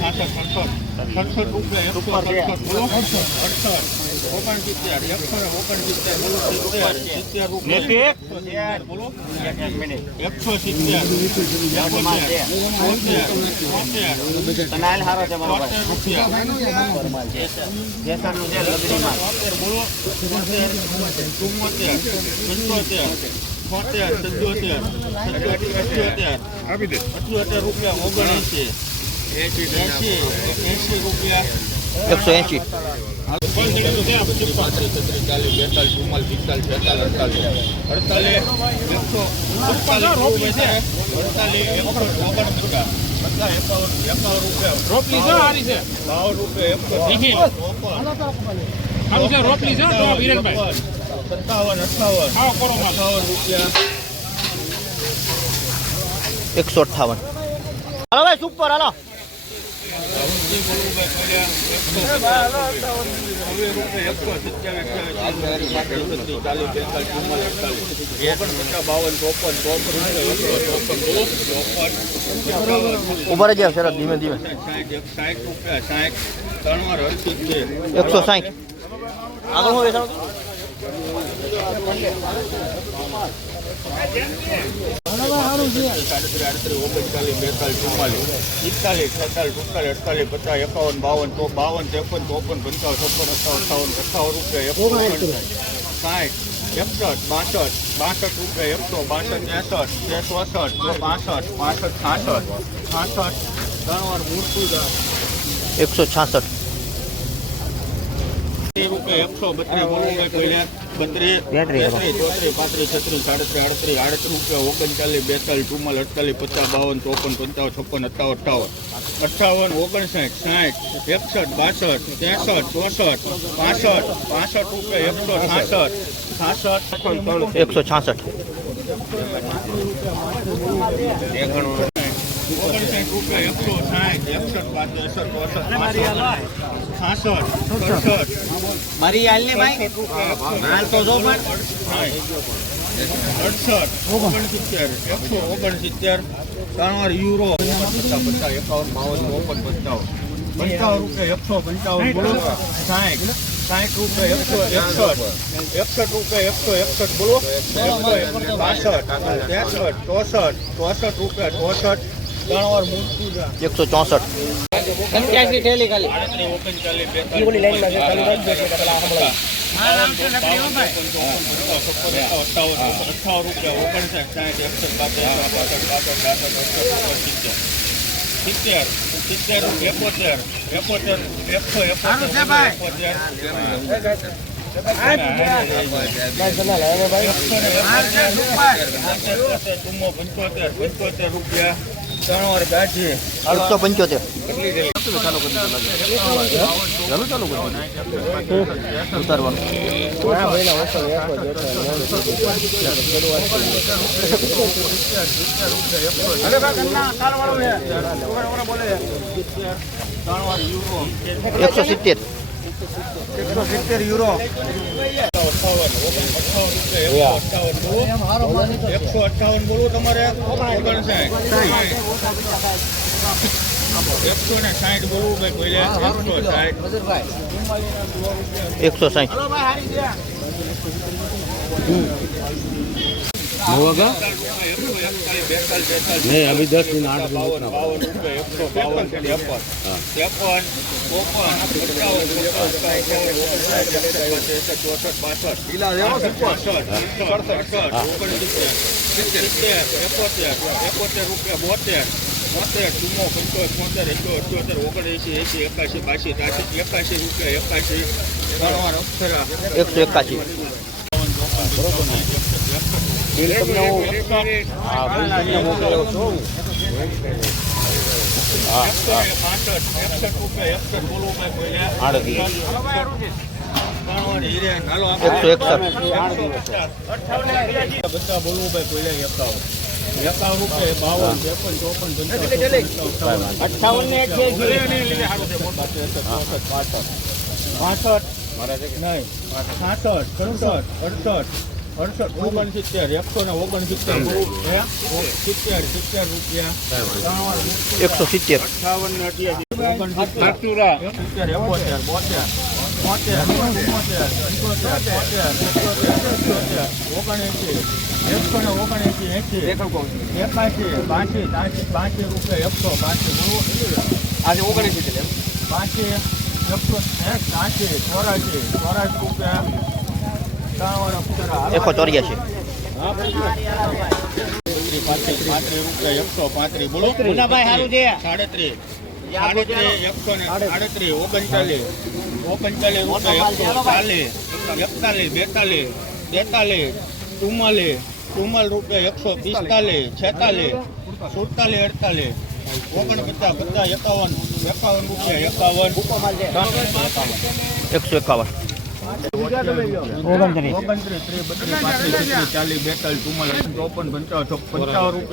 સડસઠ રૂપિયા એકસો સડસઠ ઓગણસિત્તેર એકસો ઓગણસિત્તેર બોલો સિત્તેર સિત્તેર રૂપિયા બોલો એકસો સિત્તેર રૂપિયા ઓગણએંસી એકસો એંશી. રોપલી છે સત્તાવન અઠાવન અઠાવન રૂપિયા એકસો અઠ્ઠાવન. હાલો ભાઈ સુપર હાલો. ઊંચી જ શરદ ધીમે ધીમે. એકસો સાઠ આગળ હું વેચાણ સાડત્રીસ આડત્રીસ ઓગણચાલીસ બેતાલીસ ચુમ્માલીસ પિસ્તાલીસ છેતાલીસ સુડતાલીસ અડતાલીસ પચાસ એકાવન બાવન તો બાવન ત્રેપન ચોપન પંચાવન છપ્પન અઠાવન અઠાવન અઠાવન રૂપિયા એકસો સાઠ એકસઠ બાસઠ બાસઠ રૂપિયા એકસો બાસઠ ત્રેસઠ ત્રેસઠ બાસઠ બાસઠ છાસઠ. છાસઠ ત્રણ વાર મૂળતું એકસો છાસઠ રૂપિયા એકસો બત્રીસ બોલવું કઈ બત્રીસ ચોત્રીસ પાંત્રીસ છત્રીસ સાડત્રીસ આડત્રીસ આડત્રીસ રૂપિયા ઓગણચાલીસ બેતાલીસ ચુમ્માલીસ અડતાલીસ પચાસ બાવન ચોપન પંચાવન છપ્પન અઠાવન અઠાવન અઠાવન ઓગણસાઠ સાઠ એકસઠ બાસઠ ત્રેસઠ ચોસઠ પાસઠ પાસઠ રૂપિયા એકસો છાસઠ છાસઠ. એકસો છાસઠ. ઓગણસાઠ રૂપિયા એકસો સાઠ એકસઠ પાંચસઠ છાસઠ સડસઠ. મારી હાલ ને ભાઈ હાલ તો જો અડસઠ ઓગણસિત્તેર એકસો ઓગણસિત્તેર ત્રણ યુરો. પચાસ પચાસ એકાવન બાવન ચોપન પંચાવન. પંચાવન રૂપિયા એકસો પંચાવન બોલો. સાઠ. સાઠ રૂપિયા એકસો એકસઠ. એકસઠ રૂપિયા એકસો એકસઠ બોલો. એકસો બાસઠ ત્રેસઠ ચોસઠ ચોસઠ રૂપિયા ચોસઠ. ત્રણ વાર મૂકતું જા એકસો ચોસઠ પંચ્યાસી ઠેલી ખાલી આડત્રીસ ઓગણચાલીસ બેતાલીસ અઠાવન રૂપિયા ઓગણસાઠ સાઠ એકસઠ બાસઠ બાસઠ બાસઠ બાસઠ સિત્તેર સિત્તેર એકોતેર એકોતેર એકસો એકોતેર એકોતેર ચુમ્મો પંચોતેર પંચોતેર રૂપિયા ત્રણ વાર એકસો પંચોતેર. ઉતારવાનું. એકસો સિત્તેર. એકસો સિત્તેર યુરો. એકસો અઠાવન બોલું. તમારે. એકસો ને સાઠ બોલવું ભાઈ બોલે એકસો સાઠ એકસો સાઠ નહીં અભી દસ મિનિટ આઠ બાવન બાવન રૂપિયા એકસો બાવન ત્રેપન ત્રેપન ચોપન ચોસઠ સિત્તેર એકોતેર એકોતેર રૂપિયા બોતેર બોતેર ચુમ્મો પંચોતેર છોતેર એકસો અઠ્યોતેર ઓગણએંસી એસી એકાશી બાસી ત્રાસી એકાસી રૂપિયા ત્રણ વાર હા એકસો એકાશી એકસો એકસઠ બધા બોલવું ભાઈ કોઈને એકાવન એકાવન રૂપિયા બાવન ત્રેપન ચોપન પંચાવન અઠાવન ને છે પાસઠ પાસઠ નહીં સાસઠ સડસઠ અડસઠ. અડસઠ ઓગણસિત્તેર એકસો ને ઓગણસિત્તેર સિત્તેર સિત્તેર રૂપિયા. એકસો સિત્તેર. અઠાવન ને અઠ્યાસી સિત્તેર એકોતેર બોતેર બોતેર ચુમ્મોતેર પંચોતેર પંચોતેર ઓગણએંસી એકસો ને ઓગણએંસી એંસી એકાશી બાસી ત્રાસી બાસી રૂપિયા એકસો બરોબર આજે ઓગણીસી છે બાસી એકસો એક ત્રાસી ચોરાશી ચોરાશી રૂપિયા. એકસો ચોર્યાસી પાંત્રીસ પાંત્રીસ એકસો પાંત્રીસ બોલો સારું છે. સાડત્રીસ સાડત્રીસ ઓગણચાલીસ ઓગણચાલીસ રૂપિયા એકસો ચાલીસ એકતાલીસ બેતાલીસ તેતાલીસ ચુમ્માલીસ ચુમ્માલીસ રૂપિયા એકસો પિસ્તાલીસ છેતાલીસ સુડતાલીસ અડતાલીસ ઓગણપચાસ પચાસ એકાવન એકાવન રૂપિયા એકાવન. એકસો એકાવન.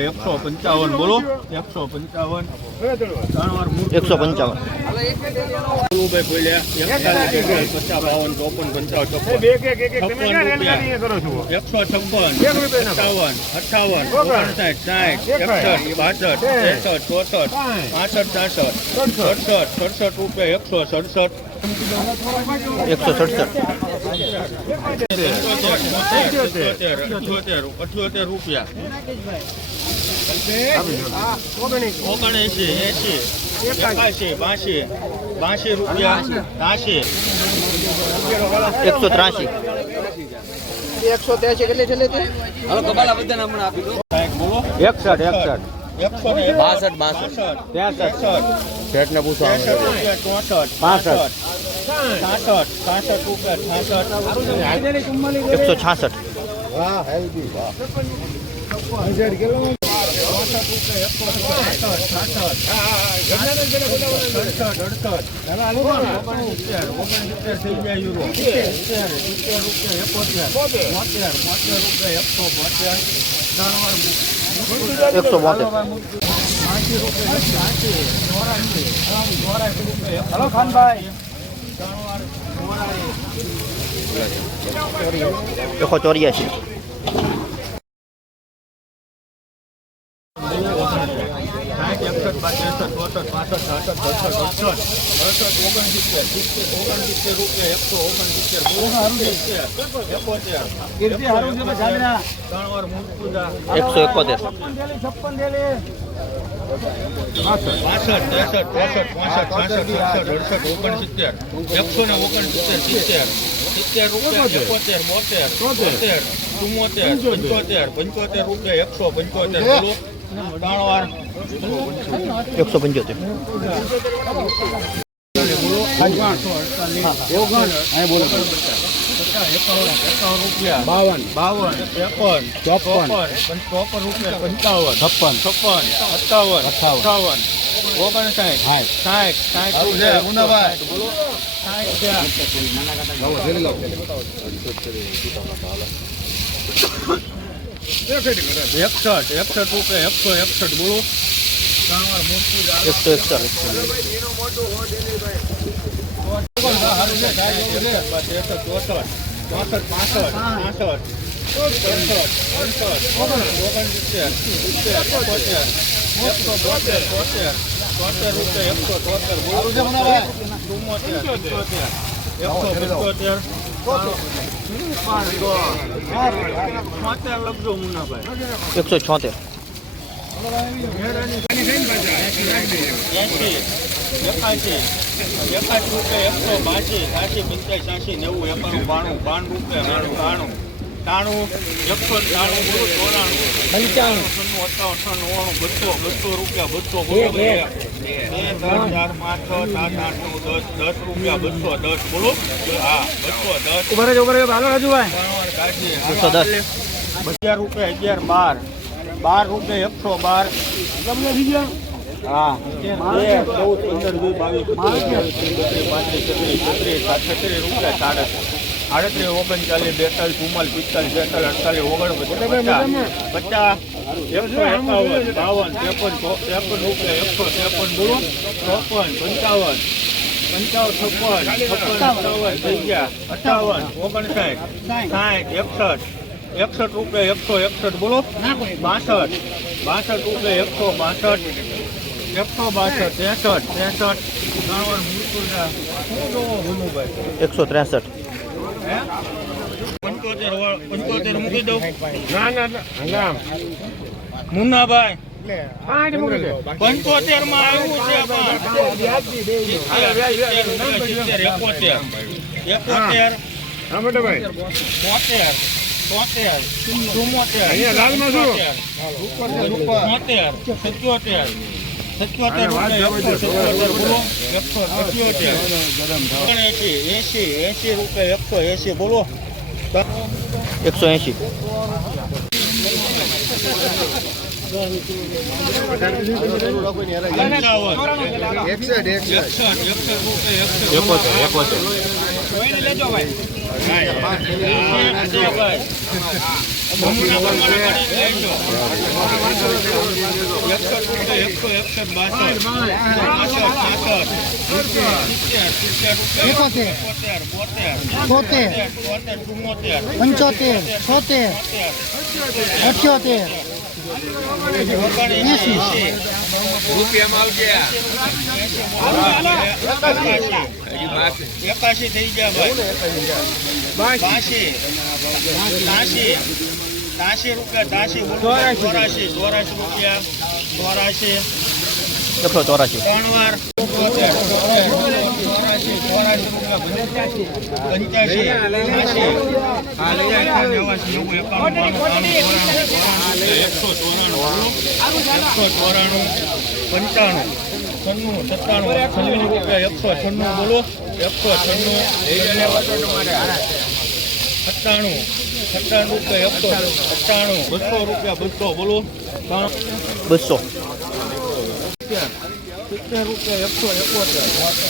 એકસો પંચાવન બોલો એકસો પંચાવન એકસો પંચાવન એકસો છપ્પન અઠાવન ઓગણસાઠ સાઠ એકસઠ બાસઠ ત્રેસઠ ચોસઠ પાસઠ છાસઠ સડસઠ સડસઠ રૂપિયા એકસો સડસઠ એકસો સડસઠ. અઠ્યોતેર અઠ્યોતેર રૂપિયા. ઓગણએંસી એંસી એકાશી બાસી બાસી રૂપિયા ત્રાસી એકસો ત્રાસી એકસો ત્યાસી કેટલી બોલો એકસઠ એકસઠ. બાસઠ, બાસઠ. ત્રેસઠ શેઠ ને પૂછો ત્રેસઠ રૂપિયા ચોસઠ પાસઠ. છાસઠ છાસઠ રૂપિયા છાસઠ એકસો બોતેર હલો ખાનભાઈ એકસો ચોર્યાસી સાઠ એકસઠ બાસઠ ચોસઠ પાસઠ છાસઠ સડસઠ અડસઠ અડસઠ ઓગણસિત્તેર સિત્તેર ઓગણસિત્તેર રૂપિયા એકસો ઓગણસિત્તેર એકોતેર ત્રણ વાર મૂળ પૂજા એકસો એકોતેર પાસઠ ત્રેસઠ ચોસઠ પાંસઠ છાસઠ સડસઠ અડસઠ ઓગણસિત્તેર એકસો ને ઓગણસિત્તેર સિત્તેર સિત્તેર રૂપિયા એકોતેર બોતેર તોતેર ચુમ્મોતેર પંચોતેર પંચોતેર રૂપિયા એકસો પંચોતેર બોલો ત્રણ વાર એકસો પંચોતેર બાવન બાવન ત્રેપન ચોપન ચોપન રૂપિયા પંચાવન છપ્પન છપ્પન અઠાવન અઠાવન ઓગણસાઠ સાઠ સાઠ રૂપિયા બોલો એકસઠ એકસઠ રૂપિયા એકસો એકસઠ બોલો ત્રણ વાર મોટું જ આવે. એકસો એકસઠ મુન્નાભાઈ એકસો છોતેર. એકાસી રૂપિયા એકસો બાસી, સાસી પંચાસી સાસી, નેવું, એકાણું, બાણું બાણું રૂપિયા, બાણું બાણું. ત્રાણું એકસો ત્રાણું બોલો ચોરાણું. પંચાણું. અઠાવન અઠાવન નવ્વાણું બસો બસો રૂપિયા બસો બોલો બે બે ત્રણ ચાર પાંચ છ સાત આઠ નવ દસ દસ રૂપિયા બસો દસ. બોલો? હા બસો દસ. વાર કાઢીએ. બસો દસ. અગિયાર રૂપિયા અગિયાર બાર. બાર રૂપિયા એકસો બાર. હા. બે ચૌદ પંદર વીસ બાવીસ પાંત્રીસ છત્રીસ છત્રીસ સાત છત્રીસ રૂપિયા સાડત્રીસ. આડત્રીસ ઓગણચાલીસ બેતાલીસ ચુમ્માલીસ પિસ્તાલીસ બેતાલીસ અડતાલીસ ઓગણપચાસ પચાસ એકસો એકાવન બાવન ત્રેપન ત્રેપન રૂપિયા એકસો ત્રેપન બોલો ચોપન પંચાવન પંચાવન છપ્પન છપ્પન સત્તાવન. થઈ ગયા અઠાવન ઓગણસાઠ સાઠ. એકસઠ એકસઠ રૂપિયા એકસો એકસઠ બોલો. બાસઠ બાસઠ રૂપિયા એકસો બાસઠ એકસો બાસઠ ત્રેસઠ ત્રેસઠ ત્રણ ભૂલુભાઈ? એકસો ત્રેસઠ. પંચોતેર મૂકી દઉં ના મુન્નાભાઈ. પંચોતેરમાં આવ્યું છે એકોતેર. એકોતેર તોતેર તોતેર ચુમ્મોતેર અહીંયા લાલમાં તોતેર સત્યોતેર. સત્યોતેર બોલો. એકસો સત્યોતેર એસી એસી એસી રૂપિયા એકસો એસી બોલો. એકસો એંશી. એકસઠ એકોતેર એકોતેર પંચોતેર છોતેર અઠ્યોતેર એકાશી થઈ ગયા. બાસી ત્યાસી ત્યાસી રૂપિયા ત્યાસી ચોરાશી ચોરાશી રૂપિયા ચોરાશી એકસો ચોરાશી પંચાણું છન્નું સત્તાણું છન્નું રૂપિયા એકસો છન્નું બોલો એકસો છન્નું સત્તાણું સત્તાણું રૂપિયા એકસો સત્તાણું બસો રૂપિયા બસો બોલો બસો સિત્તેર રૂપિયા એકસો એકોતેર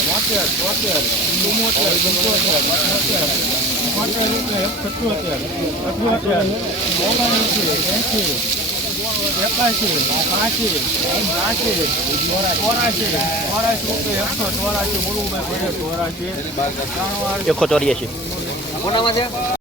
બોતેર ચોતેર ચુમ્મોતેર પંચોતેર બોતેર બોતેર રૂપિયા એકસો સત્યોતેર અઠ્યોતેર ઓગણએંસી એંસી એકાશી બાસી બાસી ચોરાશી ચોરાશી રૂપિયા એકસો ચોરાશી બોલવું ચોરાશી એકસો ચોર્યાસી